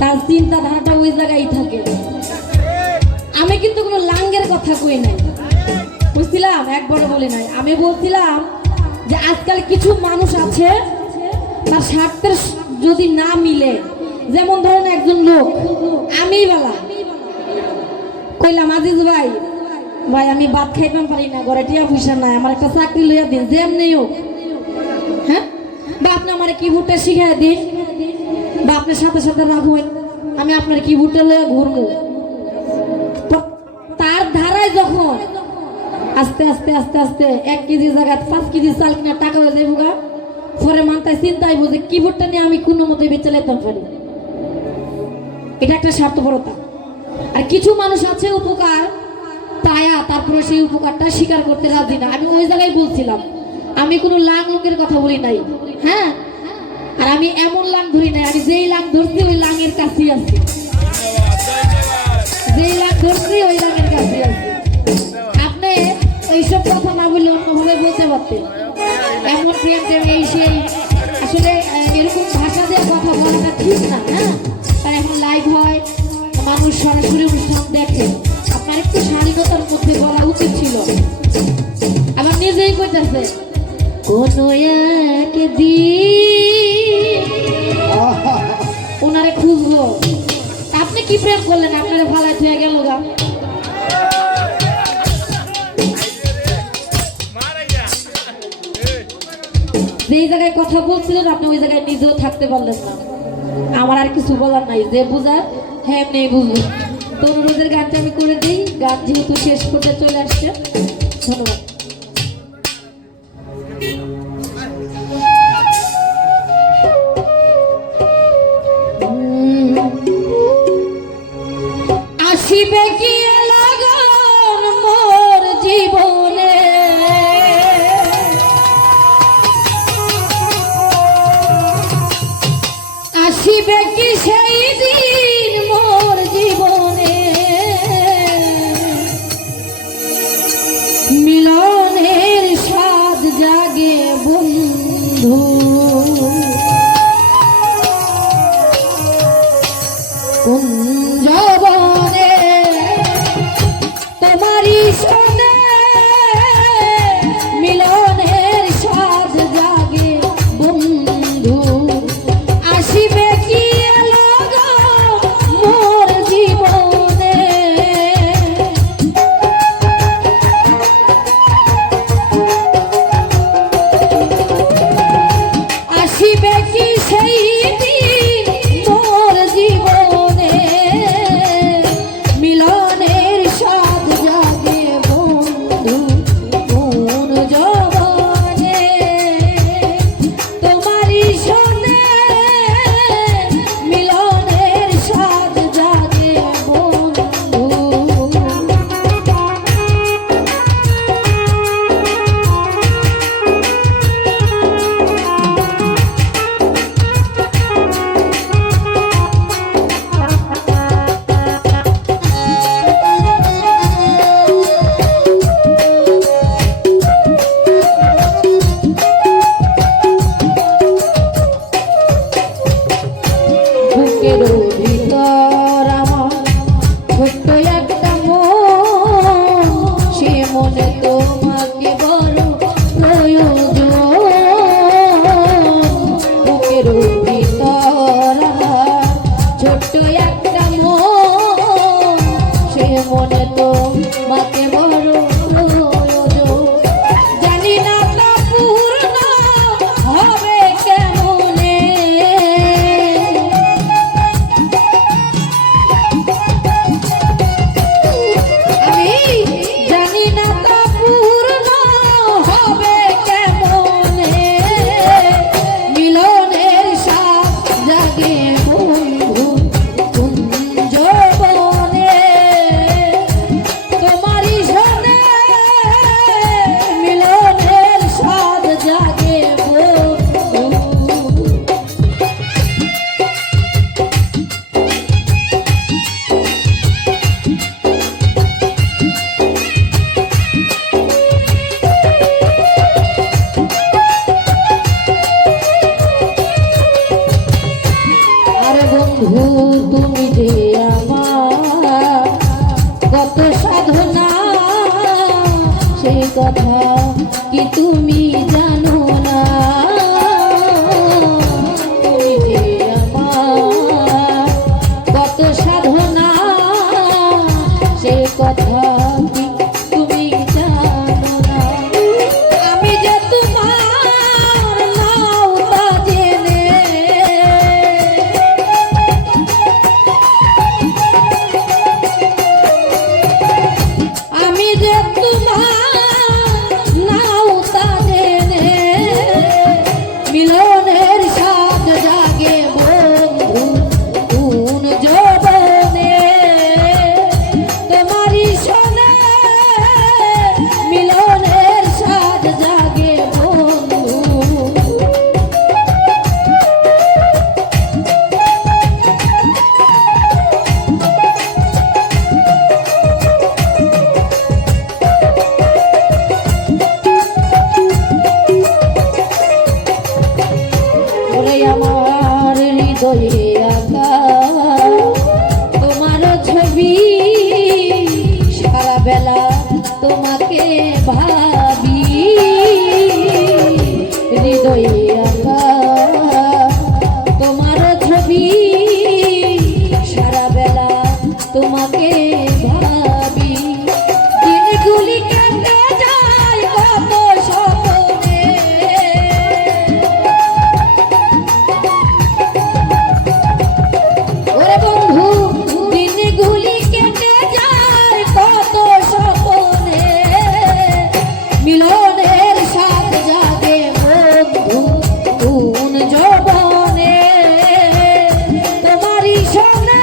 তার চিন্তাধারাটা ওই জায়গায় থাকে। আমি কিন্তু কোনো লাঙ্গের কথা কই নাই, বুঝছিলাম, একবারও বলি নাই। আমি বলছিলাম যে আজকাল কিছু মানুষ আছে তার স্বার্থের যদি না মিলে, যেমন ধরেন একজন লোক, আমি বেলা কইলাম আজিজ ভাই ভাই আমি ভাত খাইতাম পারি না, ঘরে টিয়া পয়সা নাই, আমার একটা চাকরি লইয়া দিন যেমনি হোক, হ্যাঁ, বা আপনি আমার কিবোর্ডটা শিখাই দিন, বা আপনার সাথে সাথে রাখবেন, আমি আপনার কিবোর্ডটা লইয়া ঘুরবো। তার ধারায় যখন আস্তে আস্তে আস্তে আস্তে 1 কেজি জায়গা 5 কেজি চাল কিনা টাকা হয়ে যাবো গা, পরে মানতায় চিন্তা হইব যে কিবোর্ডটা নিয়ে আমি কোনো মতো বেঁচে যেতাম পারি। এটা একটা স্বার্থপরতা। আর কিছু মানুষ আছে উপকার পায়া তারপরে সেই উপকারটা স্বীকার করতে রাজি না। আমি ওই জায়গায় বলছিলাম আমি কোনো লাং লোকের কথা বলি নাই, হ্যাঁ, আর আমি এমন লাং ধরি নাই, আমি যেই লাং ধরছি ওই লাঙের কাছেই আছি, যেই লাং ধরছি ওই লাঙের কাছেই আছি। আপনি এইসব কথা না বললে অন্যভাবে বলতে পারতেন, এমন প্রেম এই সেই, আসলে এরকম ভাষা দিয়ে কথা বলাটা ঠিক না, হ্যাঁ। তাই এখন লাইভ হয়, মানুষ সরাসরি অনুষ্ঠান দেখে, আপনার একটু স্বাধীনতার মধ্যে বলা উচিত ছিল। আবার নিজেই কইতেছে কোনো একদিন ওনারে খুঁজবো। আপনি কি প্রেম করলেন, আপনারা ভালাই হয়ে গেল গা। যেই জায়গায় কথা বলছিলেন আপনি ওই জায়গায় নিজেও থাকতে পারলেন না। আমার আর কিছু বলার নাই, যে বুঝার হ্যাঁ নেই বুঝলেন। তো অনুরোধের গানটা আমি করে দিই, গান যেহেতু শেষ করতে চলে আসছে। ধন্যবাদ। আসিবে কি লাগন মোর জীবনে, আসিবে কি সেই দিন মোর জীবনে, মিলনের স্বাদ জাগে বন্ধু, কুঞ্জবনে তোমারই সনে মিলনের স্বাদ জাগে বন্ধু, আসিবে কি লাগন মোর জীবনে, আসিবে কি সেই দিন মোর জীবনে, মিলনের স্বাদ জাগে বন্ধু, কোন জবনে তোমারই সনে মিলনের স্বাদ জাগে বন্ধু। বুকের ভিতর আমার ছোট্ট একটা মন, সে মনে তোমাকে বড় প্রয়োজন। বুকের ভিতর আমার ছোট্ট একটা মন, সে মনে তোমাকে বড় প্রয়োজন। জানি না তা পূর্ণ হবে কেমনে, কথা কি তুমি জানো না? তুমি যে আমার কত সাধনা সে কথা কি তুমি জানো না? আমি যে তোমার নাও তা জেনে আমি যে তোমার নাও তা জেনে মিলনের স্বাদ জাগে বন্ধু কোন যৌবনে তোমারই সনে মিলনের স্বাদ জাগে বন্ধু। ওরে আমার হৃদয়ে আঁকা তোমার ছবি সারা বেলা তোমাকে ভাবি। হৃদয়ে আঁকা তোমার ছবি সারা বেলা তোমাকে ভাবি। দিনগুলি কেটে যায় কত স্বপ্নে ওরে বন্ধু, দিনগুলি কেটে যায় কত স্বপ্নে মিলনের স্বাদ জাগে বন্ধু কোন যৌবনে তোমারই সনে